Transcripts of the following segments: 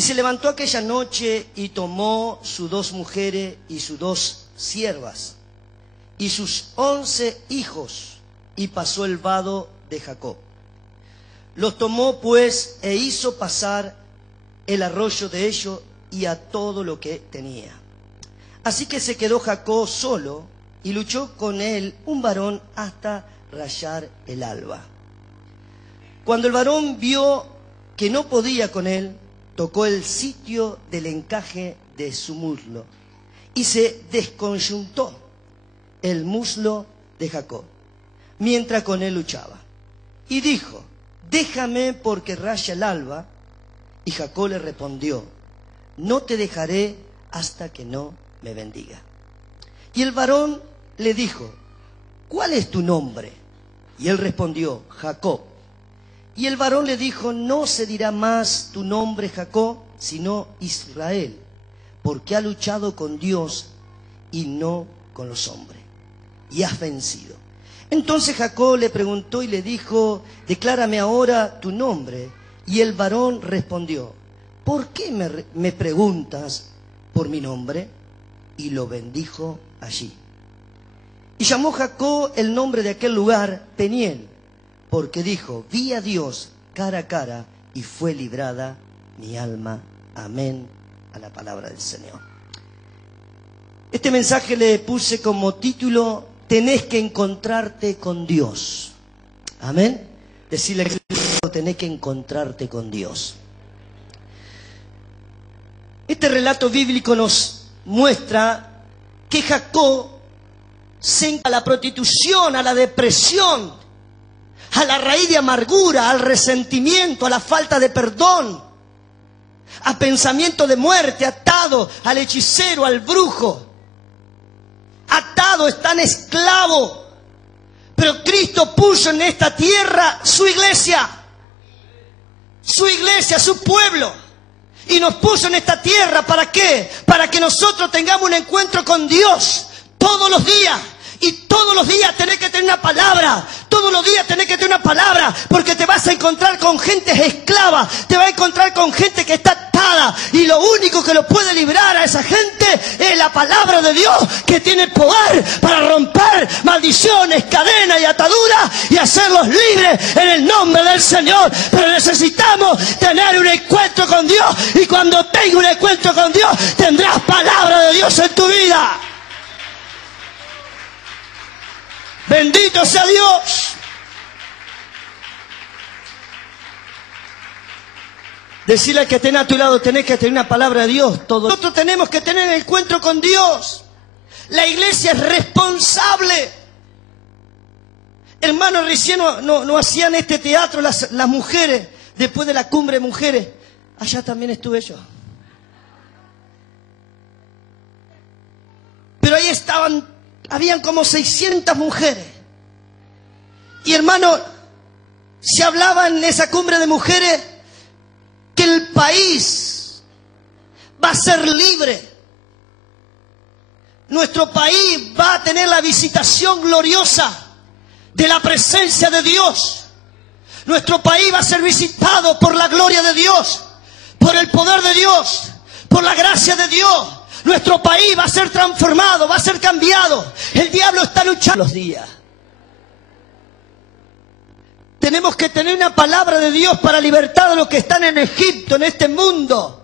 Y se levantó aquella noche y tomó sus 2 mujeres y sus 2 siervas y sus 11 hijos y pasó el vado de Jacob. Los tomó pues e hizo pasar el arroyo de ellos y a todo lo que tenía. Así que se quedó Jacob solo y luchó con él un varón hasta rayar el alba. Cuando el varón vio que no podía con él, tocó el sitio del encaje de su muslo y se desconyuntó el muslo de Jacob mientras con él luchaba. Y dijo: déjame porque raya el alba. Y Jacob le respondió: no te dejaré hasta que no me bendiga. Y el varón le dijo: ¿cuál es tu nombre? Y él respondió: Jacob. Y el varón le dijo: no se dirá más tu nombre Jacob, sino Israel, porque ha luchado con Dios y no con los hombres, y has vencido. Entonces Jacob le preguntó y le dijo: declárame ahora tu nombre. Y el varón respondió: ¿por qué me preguntas por mi nombre? Y lo bendijo allí. Y llamó Jacob el nombre de aquel lugar Peniel, porque dijo: vi a Dios cara a cara y fue librada mi alma. Amén a la palabra del Señor. Este mensaje le puse como título: tenés que encontrarte con Dios. Amén. Decirle que tenés que encontrarte con Dios. Este relato bíblico nos muestra que Jacob se a la prostitución, a la depresión, a la raíz de amargura, al resentimiento, a la falta de perdón, a pensamiento de muerte, atado al hechicero, al brujo. Atado, es tan esclavo. Pero Cristo puso en esta tierra su iglesia, su pueblo. Y nos puso en esta tierra, ¿para qué? Para que nosotros tengamos un encuentro con Dios todos los días. Y todos los días tenés que tener una palabra. Todos los días tenés que tener una palabra. Porque te vas a encontrar con gente esclava. Te vas a encontrar con gente que está atada. Y lo único que lo puede librar a esa gente es la palabra de Dios, que tiene poder para romper maldiciones, cadenas y ataduras y hacerlos libres en el nombre del Señor. Pero necesitamos tener un encuentro con Dios. Y cuando tengas un encuentro con Dios, tendrás palabra de Dios en tu vida. Bendito sea Dios. Decirle al que esté a tu lado: tenés que tener una palabra de Dios. Nosotros tenemos que tener el encuentro con Dios. La iglesia es responsable. Hermanos, recién no hacían este teatro las mujeres, después de la cumbre de mujeres. Allá también estuve yo. Pero ahí habían como 600 mujeres. Y hermano, se hablaba en esa cumbre de mujeres que el país va a ser libre. Nuestro país va a tener la visitación gloriosa de la presencia de Dios. Nuestro país va a ser visitado por la gloria de Dios, por el poder de Dios, por la gracia de Dios. Nuestro país va a ser transformado, va a ser cambiado. El diablo está luchando los días. Tenemos que tener una palabra de Dios para libertar a los que están en Egipto, en este mundo.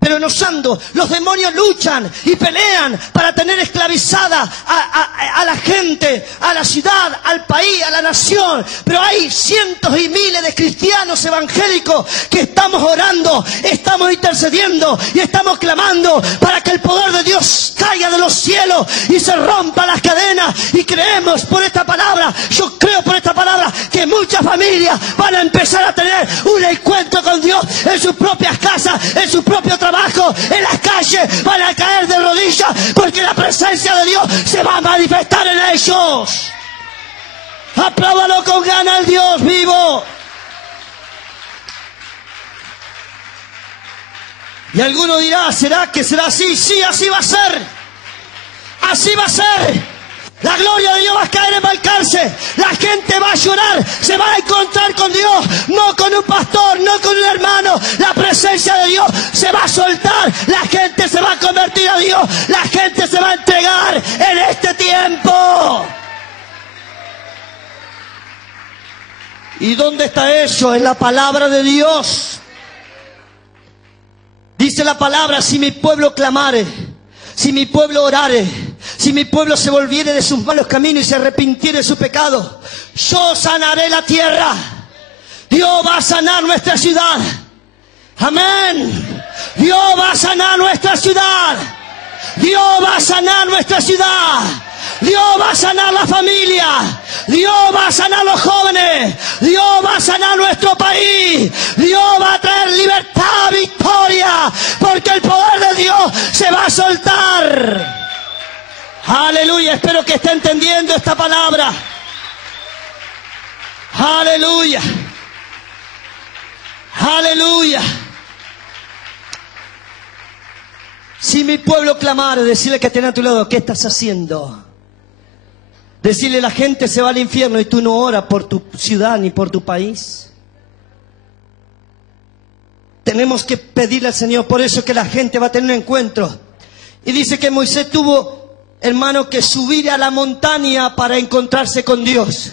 Pero no santo, los demonios luchan y pelean para tener esclavizada a la gente, a la ciudad, al país, a la nación. Pero hay cientos y miles de cristianos evangélicos que estamos orando, estamos intercediendo y estamos clamando para que el poder de Dios caiga de los cielos y se rompa las cadenas. Y creemos por esta palabra, yo creo por esta palabra, que muchas familias van a empezar a tener un encuentro con Dios en sus propias casas, en su propio trabajo, en las calles. Van a caer de rodillas porque la presencia de Dios se va a manifestar en ellos. Apláudalo con ganas al Dios vivo. Y alguno dirá: ¿será que será así? Sí, así va a ser. Así va a ser. La gloria de Dios va a caer en Balcarce. La gente va a llorar, se va a encontrar con Dios, no con un pastor, no con un hermano. La presencia de Dios se va a soltar, la gente se va a convertir a Dios, la gente se va a entregar en este tiempo. ¿Y dónde está eso? En la palabra de Dios. Dice la palabra: si mi pueblo clamare, si mi pueblo orare, si mi pueblo se volviere de sus malos caminos y se arrepintiere de su pecado, yo sanaré la tierra. Dios va a sanar nuestra ciudad. Amén. Dios va a sanar nuestra ciudad. Dios va a sanar nuestra ciudad. Dios va a sanar la familia. Dios va a sanar los jóvenes. Dios va a sanar nuestro país. Dios va a traer libertad, victoria, porque el poder de Dios se va a soltar. Aleluya. Espero que esté entendiendo esta palabra. Aleluya. Aleluya. Si mi pueblo clamare, decirle que tiene a tu lado: ¿qué estás haciendo? Decirle: la gente se va al infierno y tú no oras por tu ciudad ni por tu país. Tenemos que pedirle al Señor. Por eso que la gente va a tener un encuentro. Y dice que Moisés tuvo, hermano, que subir a la montaña para encontrarse con Dios.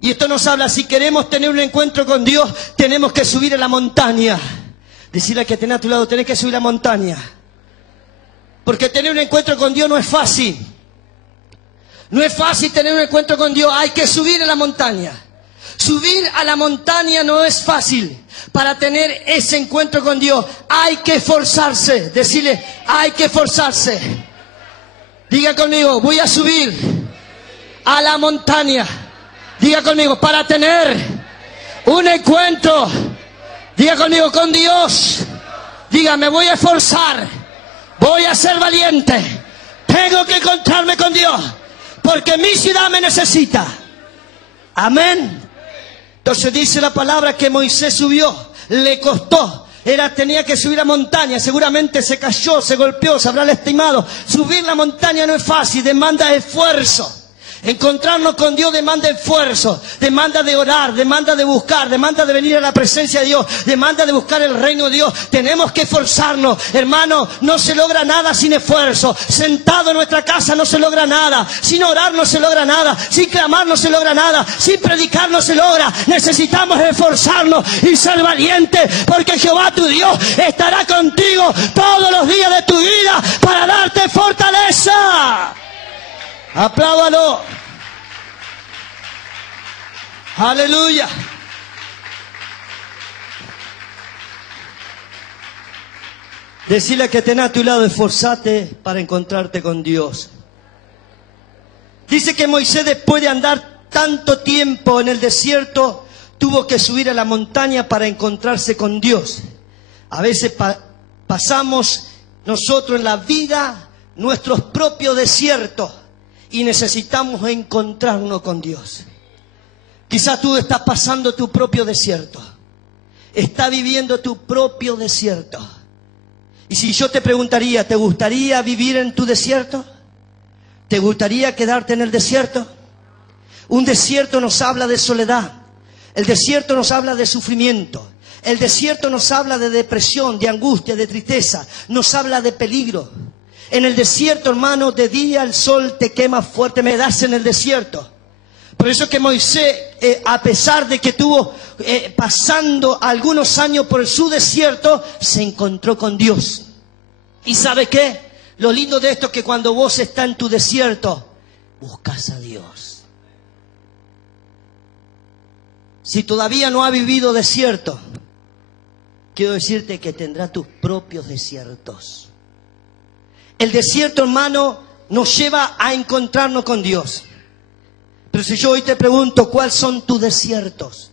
Y esto nos habla: si queremos tener un encuentro con Dios, tenemos que subir a la montaña. Decirle que tenés a tu lado: tenés que subir a la montaña. Porque tener un encuentro con Dios no es fácil. No es fácil tener un encuentro con Dios. Hay que subir a la montaña. Subir a la montaña no es fácil. Para tener ese encuentro con Dios hay que esforzarse. Decirle: hay que esforzarse. Diga conmigo: voy a subir a la montaña. Diga conmigo: para tener un encuentro. Diga conmigo: con Dios. Diga: me voy a esforzar. Voy a ser valiente. Tengo que encontrarme con Dios, porque mi ciudad me necesita. Amén. Entonces dice la palabra que Moisés subió. Le costó. Tenía que subir a montaña. Seguramente se cayó, se golpeó, se habrá lastimado. Subir la montaña no es fácil, demanda esfuerzo. Encontrarnos con Dios demanda esfuerzo, demanda de orar, demanda de buscar, demanda de venir a la presencia de Dios, demanda de buscar el reino de Dios. Tenemos que esforzarnos, hermano. No se logra nada sin esfuerzo. Sentado en nuestra casa no se logra nada. Sin orar no se logra nada. Sin clamar no se logra nada. Sin predicar no se logra. Necesitamos esforzarnos y ser valientes, porque Jehová tu Dios estará contigo todos los días de tu vida para darte fortaleza. Apláudalo. Aleluya. Decirle que tenés a tu lado: esforzate para encontrarte con Dios. Dice que Moisés, después de andar tanto tiempo en el desierto, tuvo que subir a la montaña para encontrarse con Dios. A veces pasamos nosotros en la vida nuestros propios desiertos y necesitamos encontrarnos con Dios. Quizás tú estás pasando tu propio desierto. Estás viviendo tu propio desierto. Y si yo te preguntaría: ¿te gustaría vivir en tu desierto? ¿Te gustaría quedarte en el desierto? Un desierto nos habla de soledad. El desierto nos habla de sufrimiento. El desierto nos habla de depresión, de angustia, de tristeza. Nos habla de peligro. En el desierto, hermano, de día el sol te quema fuerte. Me das en el desierto. Por eso que Moisés, a pesar de que estuvo pasando algunos años por su desierto, se encontró con Dios. ¿Y sabe qué? Lo lindo de esto es que cuando vos estás en tu desierto, buscas a Dios. Si todavía no has vivido desierto, quiero decirte que tendrás tus propios desiertos. El desierto, hermano, nos lleva a encontrarnos con Dios. Pero si yo hoy te pregunto: ¿cuáles son tus desiertos?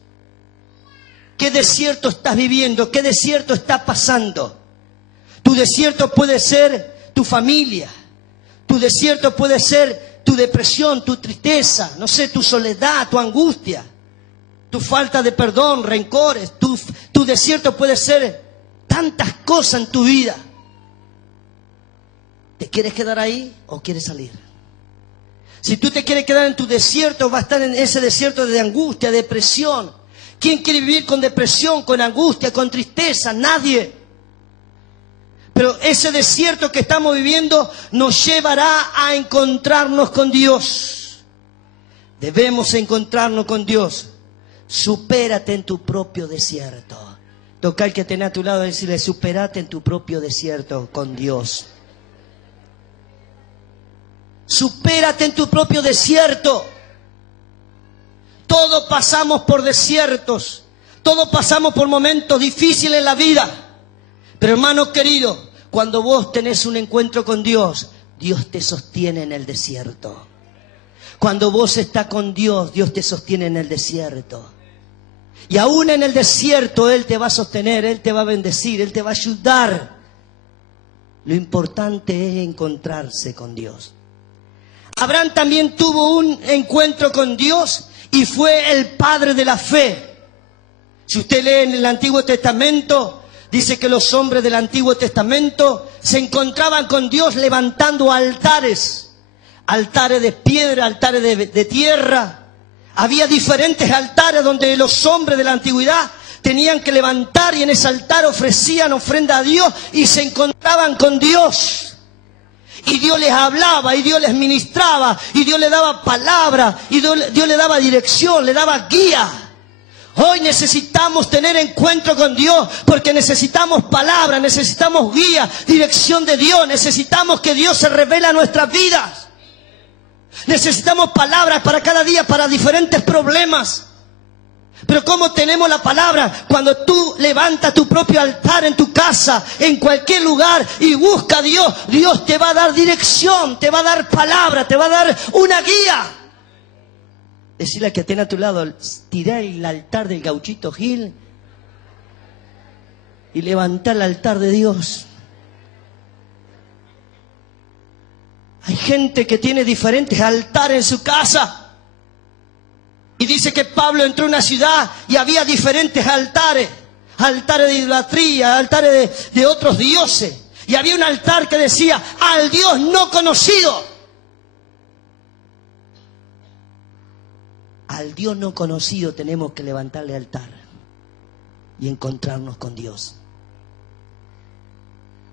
¿Qué desierto estás viviendo? ¿Qué desierto está pasando? Tu desierto puede ser tu familia. Tu desierto puede ser tu depresión, tu tristeza, no sé, tu soledad, tu angustia, tu falta de perdón, rencores. Tu desierto puede ser tantas cosas en tu vida. ¿Te quieres quedar ahí o quieres salir? Si tú te quieres quedar en tu desierto, vas a estar en ese desierto de angustia, depresión. ¿Quién quiere vivir con depresión, con angustia, con tristeza? Nadie. Pero ese desierto que estamos viviendo nos llevará a encontrarnos con Dios. Debemos encontrarnos con Dios. Supérate en tu propio desierto. Toca al que tenés a tu lado y decirle, supérate en tu propio desierto con Dios. Supérate en tu propio desierto. Todos pasamos por desiertos. Todos pasamos por momentos difíciles en la vida. Pero hermano querido, cuando vos tenés un encuentro con Dios, Dios te sostiene en el desierto. Cuando vos estás con Dios, Dios te sostiene en el desierto. Y aún en el desierto Él te va a sostener, Él te va a bendecir, Él te va a ayudar. Lo importante es encontrarse con Dios. Abraham también tuvo un encuentro con Dios y fue el padre de la fe. Si usted lee en el Antiguo Testamento, dice que los hombres del Antiguo Testamento se encontraban con Dios levantando altares. Altares de piedra, altares de tierra. Había diferentes altares donde los hombres de la antigüedad tenían que levantar y en ese altar ofrecían ofrenda a Dios y se encontraban con Dios. Y Dios les hablaba, y Dios les ministraba, y Dios les daba palabra, y Dios le daba dirección, le daba guía. Hoy necesitamos tener encuentro con Dios, porque necesitamos palabra, necesitamos guía, dirección de Dios, necesitamos que Dios se revele a nuestras vidas. Necesitamos palabras para cada día, para diferentes problemas. Pero ¿cómo tenemos la palabra? Cuando tú levantas tu propio altar en tu casa, en cualquier lugar, y busca a Dios, Dios te va a dar dirección, te va a dar palabra, te va a dar una guía. Decirle al que tiene a tu lado, tirar el altar del Gauchito Gil y levantar el altar de Dios. Hay gente que tiene diferentes altares en su casa. Y dice que Pablo entró en una ciudad y había diferentes altares. Altares de idolatría, altares de otros dioses. Y había un altar que decía, al Dios no conocido. Al Dios no conocido tenemos que levantarle altar y encontrarnos con Dios.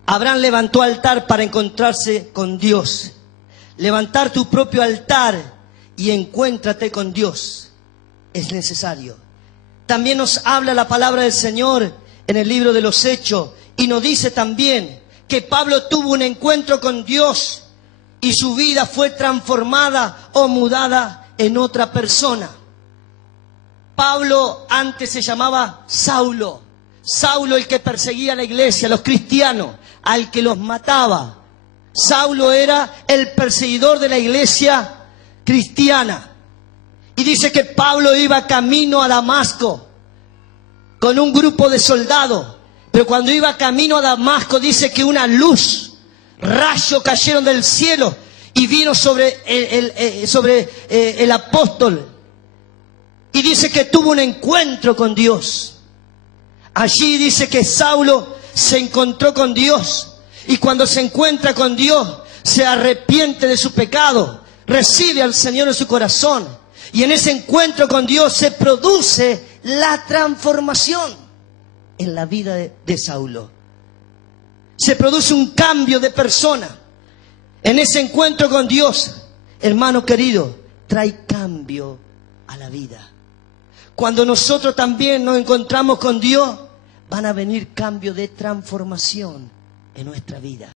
Abraham levantó altar para encontrarse con Dios. Levantar tu propio altar y encuéntrate con Dios es necesario. También nos habla la palabra del Señor en el libro de los Hechos y nos dice también que Pablo tuvo un encuentro con Dios y su vida fue transformada o mudada en otra persona. Pablo antes se llamaba Saulo. Saulo, el que perseguía a la iglesia, a los cristianos, al que los mataba. Saulo era el perseguidor de la iglesia cristiana. Y dice que Pablo iba camino a Damasco con un grupo de soldados. Pero cuando iba camino a Damasco dice que una luz, rayos cayeron del cielo y vino sobre el apóstol. Y dice que tuvo un encuentro con Dios. Allí dice que Saulo se encontró con Dios. Y cuando se encuentra con Dios, se arrepiente de su pecado. Recibe al Señor en su corazón. Y en ese encuentro con Dios se produce la transformación en la vida de Saulo. Se produce un cambio de persona. En ese encuentro con Dios, hermano querido, trae cambio a la vida. Cuando nosotros también nos encontramos con Dios, van a venir cambios de transformación en nuestra vida.